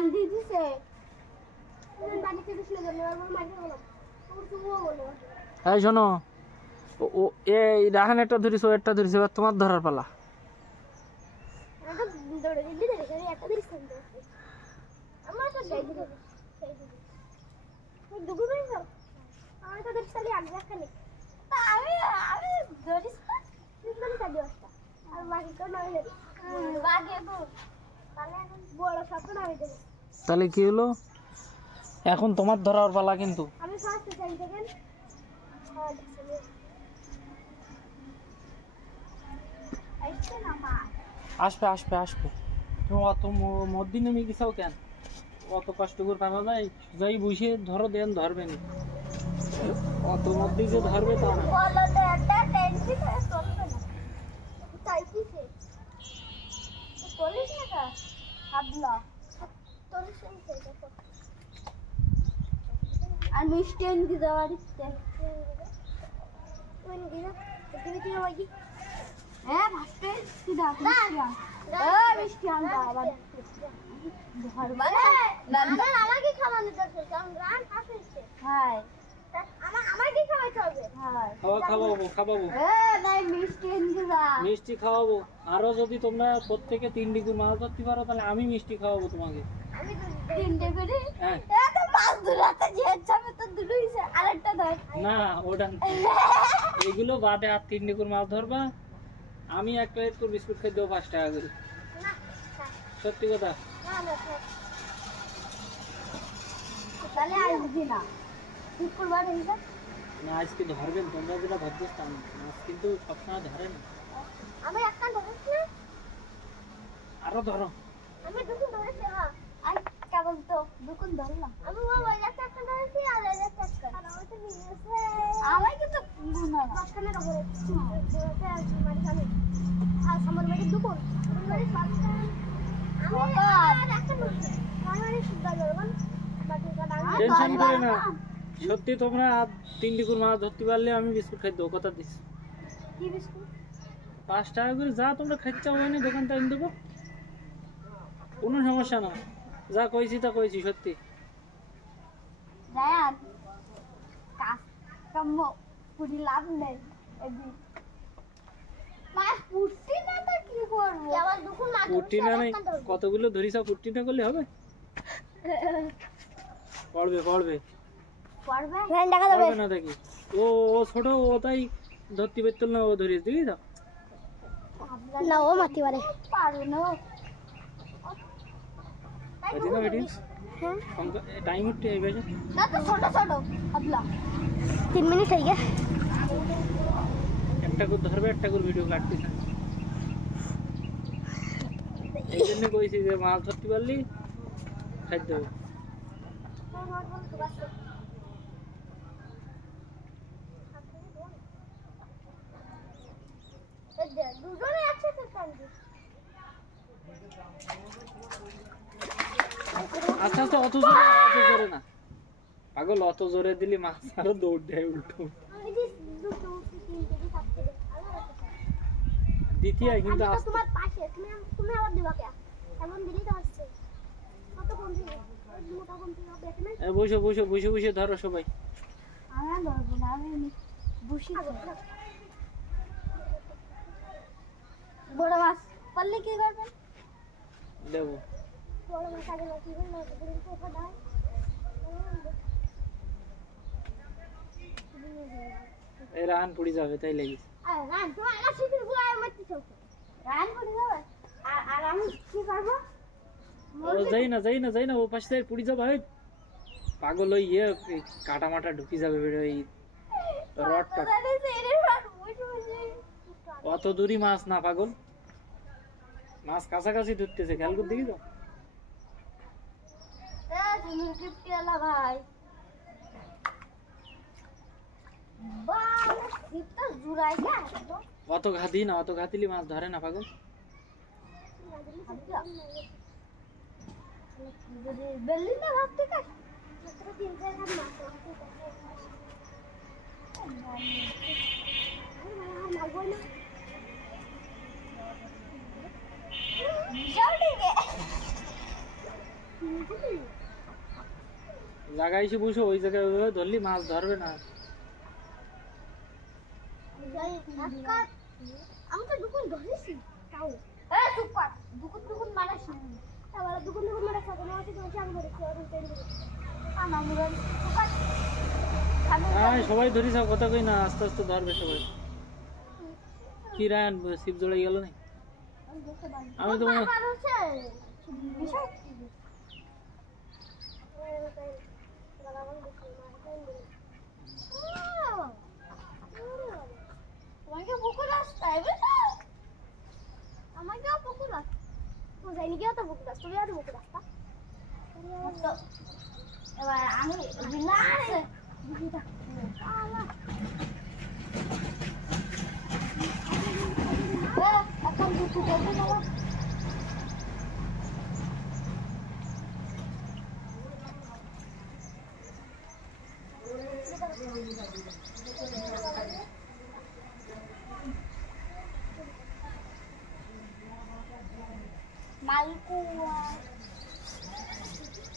বান্ধি দিছে বাড়িতে দিছিলে জন্য আমার মাইরে বলো ওর তুও বলো এই শোনো ও এই রাহান একটা ধরিস ও একটা ধরিস এবার তোমার ধরার পালা এটা দৌড়ে দিবি রে একটা ধরিস না আমার তো যাই দিবি ওই দুগু ভাই সব আমার তো ধরিস তালি আগে রাখলে তা আমি ধরিস না তুই ধরিস আগে আসতা আর বাকি তো নয় রে বাকি তো তাহলে এখন বড় সব তো নামি দেব তাহলে কি হলো এখন তোমার ধরার পালা কিন্তু আমি ফার্স্ট চাই দেখেন হ্যাঁ আইছে না মা আসবে আসবে আসবে তুমি অত মধ্যে নেমে গেছাও কেন অত কষ্ট করে পাবা যায় যাই বসে ধরো দেন ধরবে না অত মধ্যে যে ধরবে তা না বলো তো একটা টেনশন হয়ে চলবে না তাই কি সে চলিস না কা হাবলা চলিস না দেখো আর মিষ্টি এনে দিতে পারিস তুই এনে দিনা তুমি কি হবি হ্যাঁ ভাতে সিধা মিষ্টি আনবা আবার ধরবা না না আমাকে খাওয়ানো দরকার কারণ রান খাইছে হ্যাঁ আমার কি খাওয়াইতে হবে হ্যাঁ খাওয়াবো নাই মিষ্টি এনে দিবা মিষ্টি খাওয়াবো আরো যদি তোমরা প্রত্যেকে 3 ডিগ্রি মাছ ধরতে পারো তাহলে আমি মিষ্টি খাওয়াবো তোমাকে আমি 3 ডিগ্রি হ্যাঁ এত মাছ ধরাতে যে যাবে তো দুটোই আরেকটা ধর না ওটা এগুলো বাদে আর 3 ডিগ্রি মাছ ধরবা আমি এক প্লেট করে বিস্কুট খাই দেবো 5 টাকা করে না সত্যি কথা না তাহলে আসবি না শুক্রবার হইছে না আজকে ধরবেন তোমরা যেটা ভাবছিস তা না মাছ কিন্তু সবসময় ধরে না আমি একটা ধরেছি না আরো ধরো আমি দুটো ধরেছি হ্যাঁ আর কেবল তো দুটো ধরলাম আমি ওই একটা ধরেছি আর এই একটা আর ওইটা নিয়েছে আমার কিন্তু গুনা মাঝখানে ধরেছি ধরতে আর মানে আমি আর আমার মানে দুটো মানে পাঁচটা আমি আর একটা ধরেছি মানে শুদ্ধ ধরবেন বাকি কাটা টেনশন করে না সত্যি তোমরা 3 ডিগ্রি মাছ ধরতে পারলে আমি বিস্কুট খাই দেবো কথা দিস কি বিস্কুট 5 টাকা করে যা তোমরা খাইতে চাও না দোকানটা এনে দেবো কোনো সমস্যা না যা কইছি তা কইছি সত্যি রায়ান কাম পুরি লাভ নেই এদি মাছ পুটি না তো কি করব আবার দুখন না পুটি না নাই কতগুলো ধরিস পুটি না করলে হবে পড়বে পড়বে হ্যাঁ দেখা যাবে না দেখি ও ছোট ও তাই ধরতে পারতো না ও ধরিস দেখি তো না ও মাটি পারে পারবে না আজ না বেটি হ্যাঁ টাইম উঠতে আইবে না তো ছোট ছোট আবলা 3 মিনিট হই গে একটা করে ধরবে একটা করে ভিডিও কাটতে না এই জন্য কইছি যে মাছ ধরতে পারলি খাই দেবো দুজনে একসাথে কাঁদবে আস্তে আস্তে অত জোরে না পাগল অত জোরে দিলি মাছ আরো দৌড় দেয় উল্টো দ্বিতীয় কিন্তু তোমার পাশে তুমি আবার দিবা কে এমন দিলেই তো আসছে কত কোন দিলে মোটা কোন দিলে দেখে না বসে ধরো সবাই আমি ধরবো না আমি বসি বড় মাছ পারলে কি করবেন দেবো বড় মাছ আগে কি করবেন না পুরো পোকা দাও এই রান পড়ে যাবে তাই লাগিস রান তোমার আমার শিখির গুলাই মারতে চোখ রান পড়ে যাবে আর আমি কি করব যাই না ও পাশে পড়ে যাবে পাগল ওই কাটা মাটা ঢুকি যাবে ওই রডটা অত দূরই মাছ না পাগল মাছ কাছাকাছি ধরতেছে খেয়াল করে দেখি তো ভাই অত ঘাতিলি মাছ ধরে না পাগল জায়গায় এসে বসে ওই জায়গায় ওইভাবে ধরলি মাছ ধরবে না। আমি তো দুকুন ধরেছি তাও চুপ কর দুকুন মারাস না তাহলে দুকুন মারাস না কোনো আছে তো আমি ধরেছি ওরকম ট্রেন করে মুরন হ্যাঁ সবাই ধরিস কথা কই না, আস্তে আস্তে ধরবে সবাই। কি রায়ন শিব জড়ে গেল না? আমি তো তোমাকে পুকুর রাস্তায় আমাকেও পুকুর রাস্তা যাইনি গিয়েও তো পুকুর রাস্তা তুমি আর পুকুর রাস্তা এবার আমি এখন দুটো দেখে যাবো মালকুয়া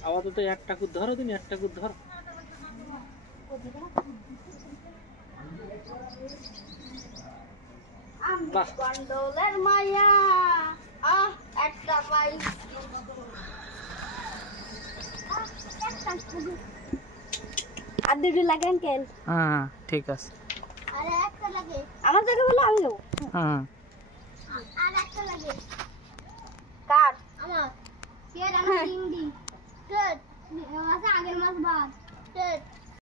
আপাতত একটা কুদ ধরো, তুমি একটা কুদ ধরো। বাহ কন্ডলের মায়া একটা পাই আর দুটো লাগে আঙ্কেল। হ্যাঁ ঠিক আছে। আরে একটা লাগে আমার জায়গা বলে আমি দেবো। হ্যাঁ আর একটা লাগে কার আমার কে রান্না চিংড়ি আগের মাস বাদ